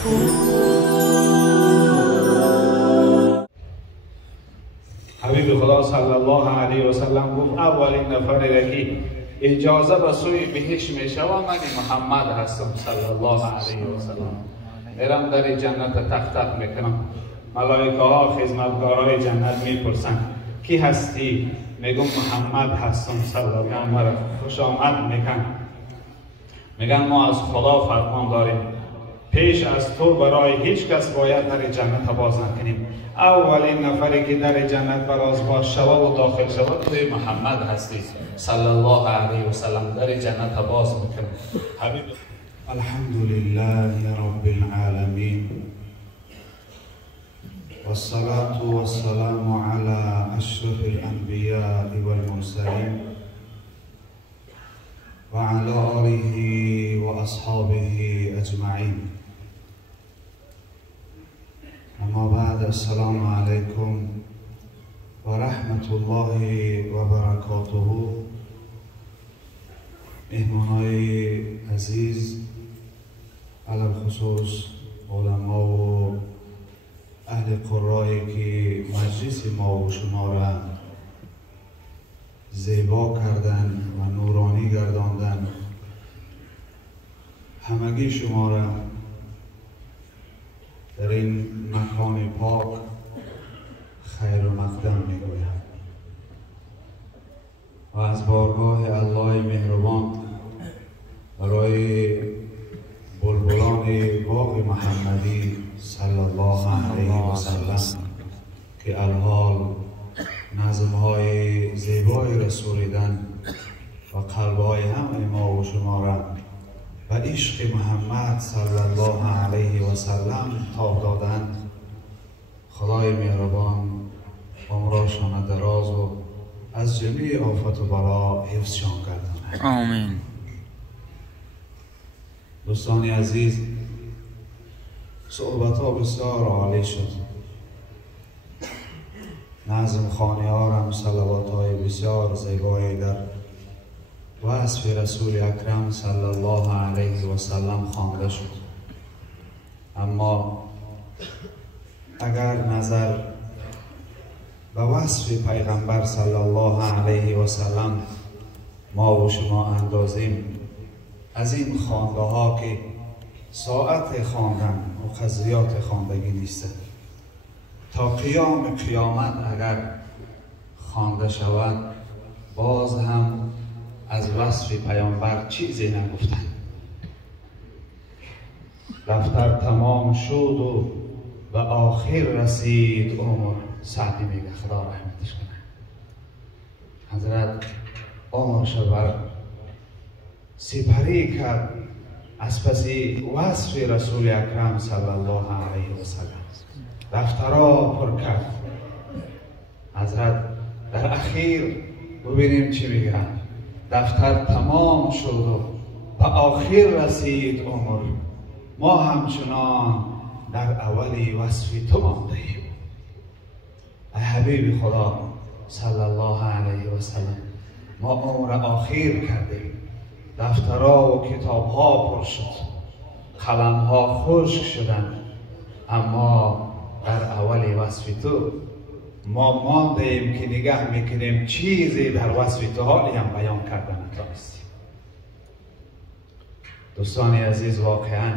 حبیب خدا صلی الله علیه و سلم گفت اولین نفری که اجازه به سوی بهشت میشه و من محمد هستم صلی الله علیه و سلم. میرم در جنت تق تق میکنم، ملائکه ها خدمتگارای جنت میپرسن کی هستی؟ میگم محمد هستم صلی الله علیه و سلم. خوش آمد میگن ما از خدا فرمان داریم پیش از تو برای هیچ کس باید در جنت باز نکنیم. اولین نفری که در جنت براز باز شود و داخل شود توی محمد هستی صلی الله علیه و سلم. در جنت باز میکنیم. حبیب الحمد لله رب العالمین والصلاة والسلام على اشرف الانبیاء والمرسلین وعلى آله واصحابه اجمعین. اما بعد، السلام علیکم و رحمت الله و برکاته. مهمانای عزیز، علل خصوص علما و اهل قرایی که مجلس ما و شما را زیبا کردن و نورانی گرداندن، همگی شما را در این مکان پاک خیر و مقدم میگویم و از بارگاه الله مهربان برای بلبلان باغ محمدی صلی الله علیه و سلم که الحال نظم‌های زیبای رسولیدن و قلب‌های همه ما و شما را و عشق محمد صلی الله علیه و سلم تاب دادند، خدای مهربان عمرشان دراز و از جمیع آفت و بلا حفظشان گرداند. آمین. دوستان عزیز، صحبت ها بسیار عالی شد. نظم خوانی ها هم صلوات های بسیار زیبایی در وصف رسول اکرم صلی الله علیه و سلم خوانده شد. اما اگر نظر به وصف پیغمبر صلی الله علیه و سلم ما و شما اندازیم، از این خوانده ها که ساعت خواندن و قضیات خواندگی نیست، تا قیام قیامت اگر خوانده شود باز هم از وصف پیامبر چیزی نگفتن. دفتر تمام شد و آخر رسید عمر. سعدی میگه خدا رحمتش کنه. حضرت عمرش بر سپری کرد از پسی وصف رسول اکرم صلی الله علیه و سلم. دفترها پر کرد. حضرت در اخیر ببینیم چی میگه. دفتر تمام شد و به آخر رسید عمر، ما همچنان در اولی وصف تو مانده ایم. ای حبیب خدا صلی الله علیه و سلم، ما عمر آخر کردیم، دفترها و کتابها پر شد، قلمها خشک شدند، اما در اولی وصف تو ما مانده ایم که نگاه میکنیم چیزی در وصف تو حالی هم بیان کردن نتونستیم. دوستان عزیز، واقعا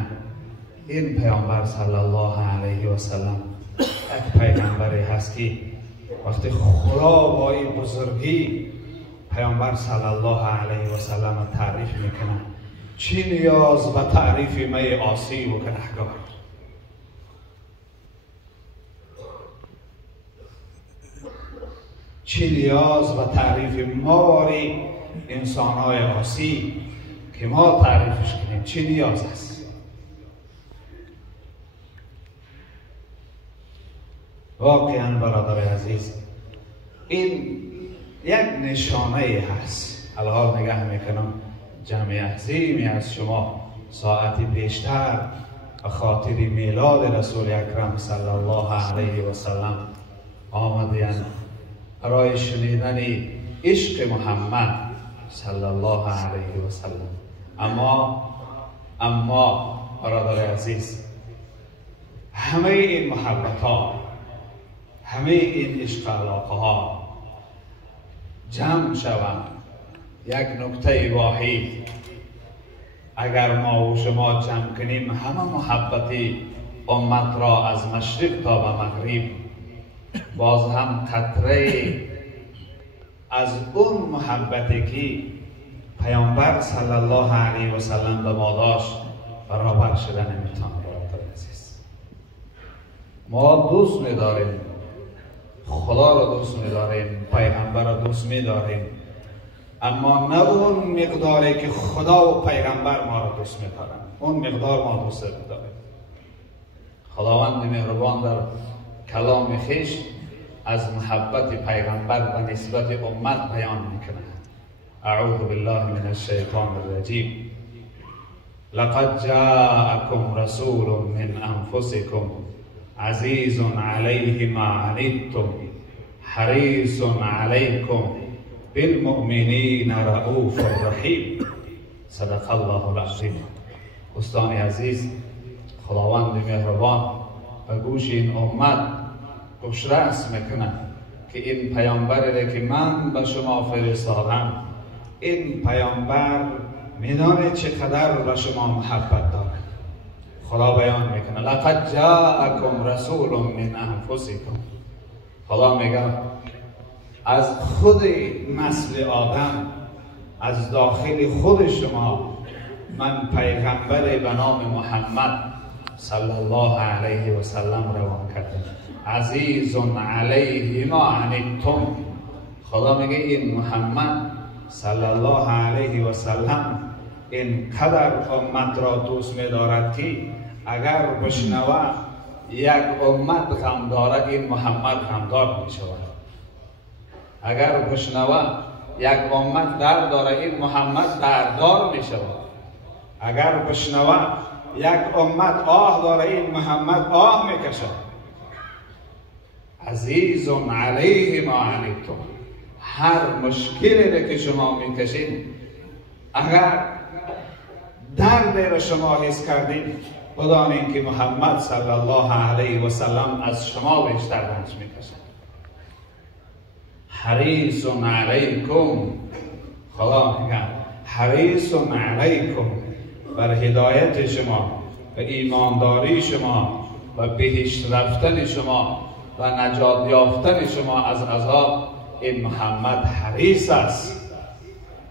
این پیامبر صلی الله علیه و سلم یک پیغمبری هست که وقتی خدا با این بزرگی پیامبر صلی الله علیه و سلم تعریف میکنه، چی نیاز به تعریف می عاصی و گناهکار؟ چی نیاز به تعریف ماری انسانهای عاصی که ما تعریفش کنیم؟ چی نیاز است؟ واقعا برادر عزیز، این یک نشانه هست. الان نگاه میکنم جمع عظیمی از شما ساعتی بیشتر به خاطر میلاد رسول اکرم صلی الله علیه و سلم آمدین برای شنیدن عشق محمد صلی الله علیه و سلم. اما برادر عزیز، همه این محبت ها، همه این عشق علاقه ها جمع شوند یک نکته واحد. اگر ما و شما جمع کنیم همه محبتی امت را از مشرق تا به مغرب، باز هم قطره از اون محبتی که پیامبر صلی الله علیه و سلم به ما داشت برابر شده نمیتونه. برادر عزیز، ما دوست می‌داریم، خدا را دوست می‌داریم، پیغمبر را دوست می‌داریم، اما نه اون مقداری که خدا و پیغمبر ما را دوست می‌دارن، اون مقدار ما دوست می‌داریم. خداوند مهربان در کلام خویش از محبت پیغمبر به نسبت امت بیان میکنه. اعوذ بالله من الشیطان الرجیم. لقد جاءكم رسول من انفسكم عزیز علیه ما عنتم حریص علیکم بالمؤمنین رؤوف رحیم. صدق الله العظیم. دوستان عزیز، خداوند مهربان به گوش این امت گوشرس میکنه که این پیامبری که من به شما فرستادم، این پیامبر میدانه چقدر به شما محبت داره. خدا بیان میکنه لقد جاءكم رسول من انفسكم. خدا میگه از خود نسل آدم، از داخل خود شما من پیغمبر به نام محمد صلی الله علیه و سلم روان کردم. عزیز علیه ما عنتم. خدا میگه این محمد صلی الله علیه و سلم این قدر امت را دوست می‌دارد که اگر بشنوه یک امت غم دارد، این محمد غمدار می‌شود. اگر بشنوه یک امت درد دارد، این محمد درددار می‌شود. اگر بشنوه یک امت آه داره، این محمد آه میکشد. عزیز علیه ما عنتم. هر مشکلی که شما میکشید، اگر درد را شما حس کردید، بدانید که محمد صلی الله علیه و سلم از شما بیشتر رنج میکشد. حریص علیکم. خدا میگه حریص علیکم، بر هدایت شما و ایمانداری شما و بهشت رفتن شما و نجات یافتن شما از عذاب این محمد حریص است.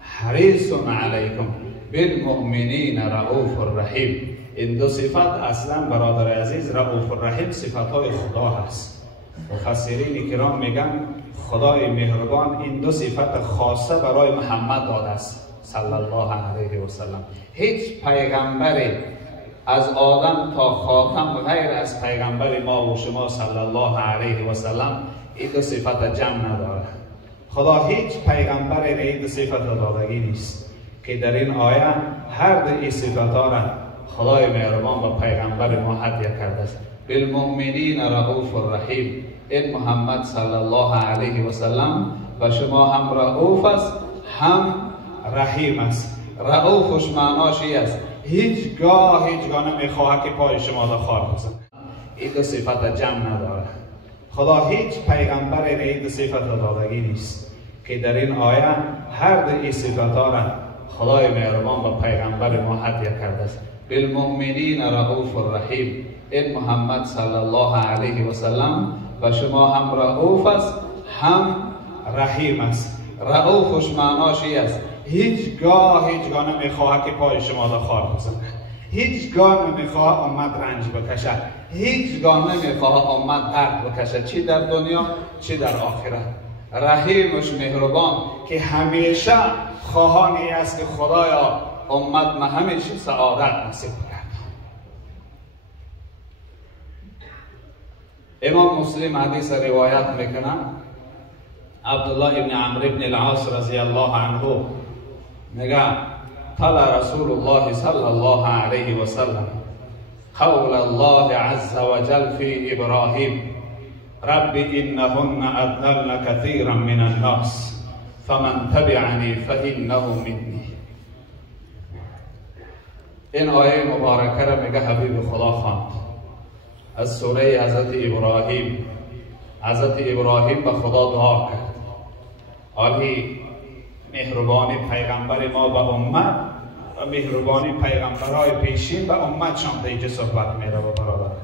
حریص علیکم بالمؤمنین رؤوف الرحیم. این دو صفت اصلا برادر عزیز، رؤوف الرحیم صفتهای خدا هست. مفسرین کرام میگن خدای مهربان این دو صفت خاصه برای محمد داده است صلی الله علیه و سلم. هیچ پیغمبری از آدم تا خاتم غیر از پیغمبر ما و شما صلی الله علیه و سلم این دو صفت جمع نداره. خدا هیچ پیغمبری این دو صفت دادگی نیست که در این آیه هر دو این صفتها را خدای مهربان و پیغمبر ما هدیه کرده است. بالمؤمنین رؤوف الرحیم. این محمد صلی الله علیه و سلم و شما هم رؤوف است هم رحیم است. رؤوفش معناش است هیچگاه نمیخواه که پای شما را خار بزن. این دو صفت جمع نداره. خدا هیچ پیغمبر این دو صفت دادگی نیست که در این آیه هر دو این صفتها را خدای مهربان و پیغمبر ما هدیه کرده است. بالمؤمنین رؤوف الرحیم. این محمد صلی الله علیه و سلم و شما هم رؤوف است هم رحیم است. رؤوفش معناش است هیچگاه نمیخواه که پای شما را خار بزنه. هیچگاه نمیخواه امت رنج بکشه. هیچگاه نمیخواه امت درد بکشه، چی در دنیا چی در آخرت. رحیمش مهربان که همیشه خواهانی است که خدایا امت ما همیشه سعادت نصیب کرد. امام مسلم حدیث روایت میکنه، عبدالله ابن عمرو ابن العاص رضی الله عنه میگه قال رسول الله صلی الله علیه و سلم قول الله عز وجل في ابراهیم رب انهن اضللن كثيرا من الناس فمن تبعني فانه مني. این آیه مبارکه را میگه حبیب خدا خواند. از سوره حضرت ابراهیم. حضرت ابراهیم به خدا دعا کرد عالی مهربانی پیغمبر ما به امت و مهربانی پیغمبرهای پیشین به امتشان دیگه صحبت میره و برادر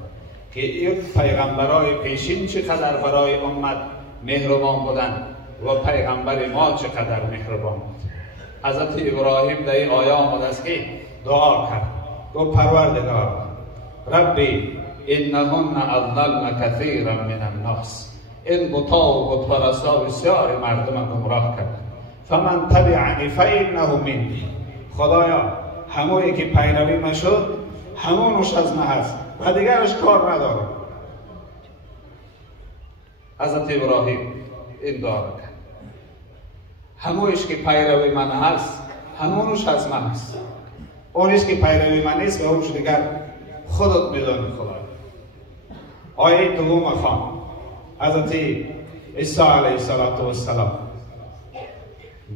که این پیغمبرهای پیشین چقدر برای امت مهربان بودن و پیغمبر ما چقدر مهربان بود. حضرت ابراهیم در این آیه آمده است که دعا کرد گفت پروردگار ربی انهن اضللن کثیرا من الناس، این بتا و بت پرستا بسیار مردم گمراه کردند. فمن تبعنی فانه منی، خدایا همونی که پیروی نشد همونش از من هست و دیگرش کار نداره. حضرت ابراهیم این دعا کرد همونش که پیروی من هست همونش از من هست، اونیش که پیروی من نیست و اونش دیگر خودت میدانی. خدا آیه دوم خان حضرت عیسی علیه السلام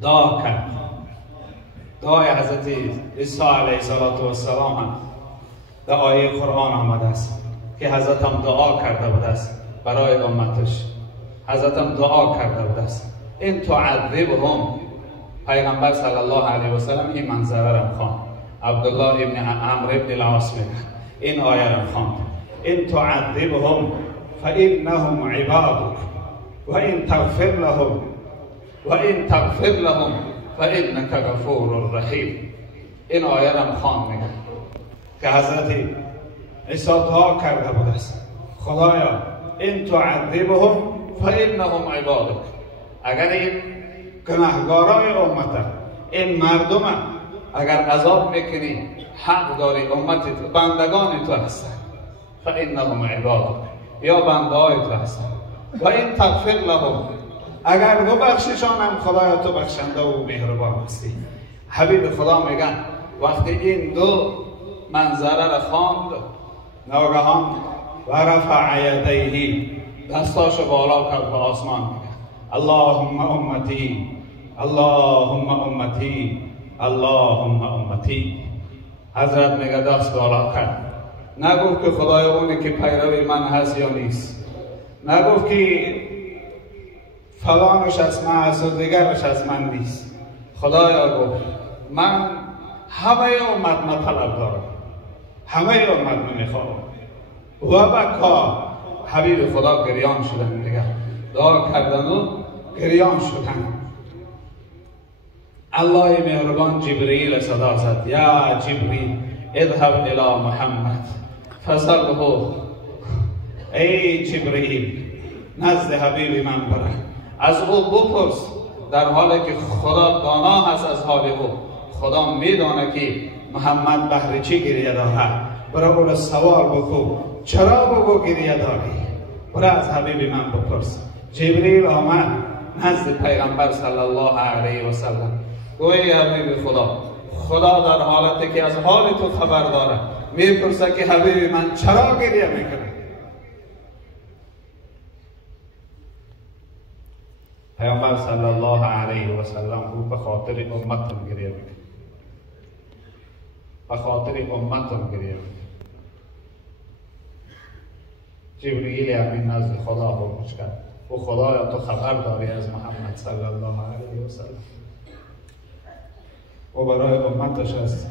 دعا کرد. دعای حضرت عیسی علیه السلام هم در آیه قرآن آمده است که حضرت هم دعا کرده بود است برای امتش. حضرت هم دعا کرده بود است این تعذبهم، پیغمبر صلی الله علیه و سلم این منظره را خواند. عبدالله ابن عمرو ابن العاص میگه این آیه را خواند این تعذبهم فانهم عبادک و این تغفر لهم فانک غفور رحیم. این آیه را خواند میگه که حضرت عیسی دعا کرده بود است خدایا این تعذبهم فانهم عبادک، اگر این گناهکارای امت این مردم اگر عذاب میکنی حق داری، امت بندگان تو هستند، فانهم عبادک یا بنده های تو هستند. و این تغفر لهم، اگر ببخشیشان هم خدایا تو بخشنده و مهربان هستی. حبیب خدا میگن وقتی این دو منظره را خواند ناگهان و رفع یدیه، دستاشو بالا کرد به آسمان میگن اللهم امتی اللهم امتی اللهم امتی. حضرت میگه دست بالا کرد، نگفت که خدایا اونی که پیروی من هست یا نیست، نگفت که فلانش از من هست و دیگرش از من نیست. خدایا گفت من همه امت مطلب دارم، همه امت میخوام. و بکا، حبیب خدا گریان شدن دیگه، دعا کردن و گریان شدن. الله مهربان جبریل صدا زد یا جبریل اذهب الى محمد فسأله، ای جبریل نزد حبیب من بره، از او بپرس، در حالی که خدا دانا هست از حال او، خدا میدانه که محمد بهر چی گریه داره، برای او سوال بکو چرا بگو گریه داری، برای از حبیب من بپرس. جبریل آمد نزد پیغمبر صلی الله علیه و سلم، گوی حبیب خدا در حالتی که از حال تو خبر داره میپرسه که حبیب من چرا گریه میکنه. پیغمبر صلی الله علیه و سلم گفت به خاطر امتم گریه میکنه، به خاطر امتم گریه میکنه. جبریل امین نزد خدا پرسش کرد و خدایا تو خبر داری از محمد صلی الله علیه و سلم و برای امتش است،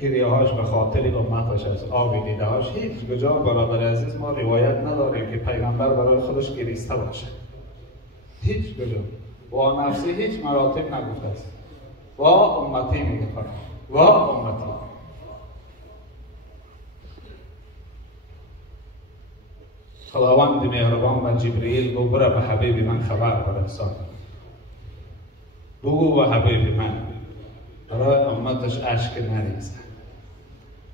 گریه هاش به خاطر امتش است، آبی دیده هاش. هیچ کجا برادر عزیز ما روایت نداریم که پیغمبر برای خودش گریسته باشه، هیچ کجا. و نفسی هیچ مراتب نگفته است، و امتی میگه فقط و امتی. خداوند مهربان و جبریل گفت برای به حبیب من خبر برسان، بگو به حبیب من برای امتش اشک نریزن،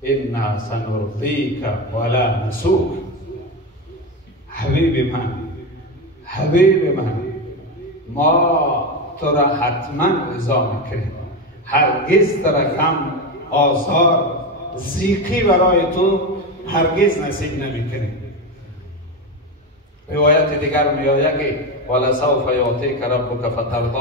انا سنرضیک ولا نسوک. حبیب من ما تو را حتما رضا میکنیم، هرگز تو را غم آزار ضیقی برای تو هرگز نصیب نمیکنیم. روایت دیگر میآید که ولسوف یعطیک ربک فترضی،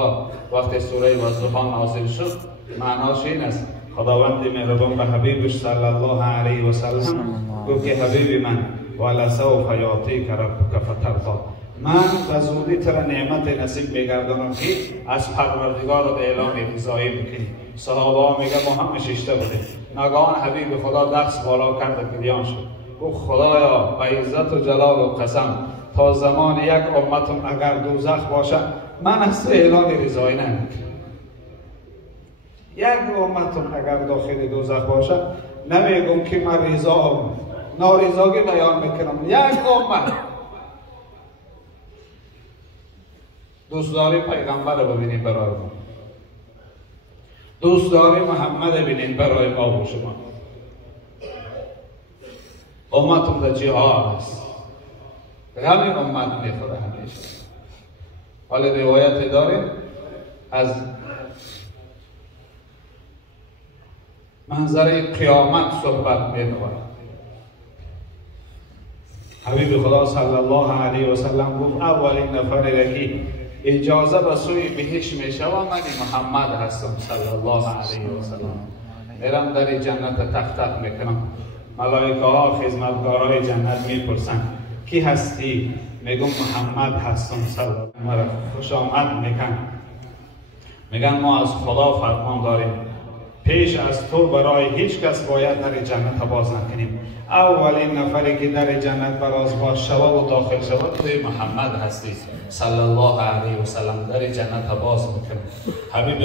وقتی سوره والضحی نازل شد معناش این است خداوند مهربان به حبیبش صلی الله علیه و سلم گفت که حبیب من ولسوف یعطیک ربک فترضی، من به زودی تر نعمت نصیب میگردانم که از پروردگارت اعلان رضایی میکنی. صحابه ها میگه ما هم نشسته بودیم، ناگهان حبیب خدا دست بالا کرد و گریان شد، گفت خدایا به عزت و جلال و قسم تا زمان یک امتم اگر دوزخ باشد من از اعلان رضایی نمیکنم. یک امتم اگر داخل دوزخ باشد نمیگم که من رضا نارضایی بیان میکنم. یک امت دوستداری پیغمبر رو ببینید برای ما، دوستداری محمد ببینید برای ما و شما. امتم در جهاد است، غم امت میخوره همیشه. حالا روایت داریم از منظره قیامت صحبت میکنه. حبیب خدا صلی الله علیه و سلم گفت اولین نفری که اجازه به سوی بهشت میشه و من محمد هستم صلی الله علیه و سلم. میرم در جنت تق تق میکنم، ملائکه ها خدمتگارای جنت میپرسن کی هستی؟ میگم محمد هستم صلی الله علیه و سلم. خوش آمد میکن، میگن ما از خدا فرمان داریم پیش از تو برای هیچ کس باید در جنت باز نکنیم. اولین نفری که در جنت براز باز شود و داخل شود توی محمد هستی صلی الله علیه و سلم. در جنت باز میکنه. حبیب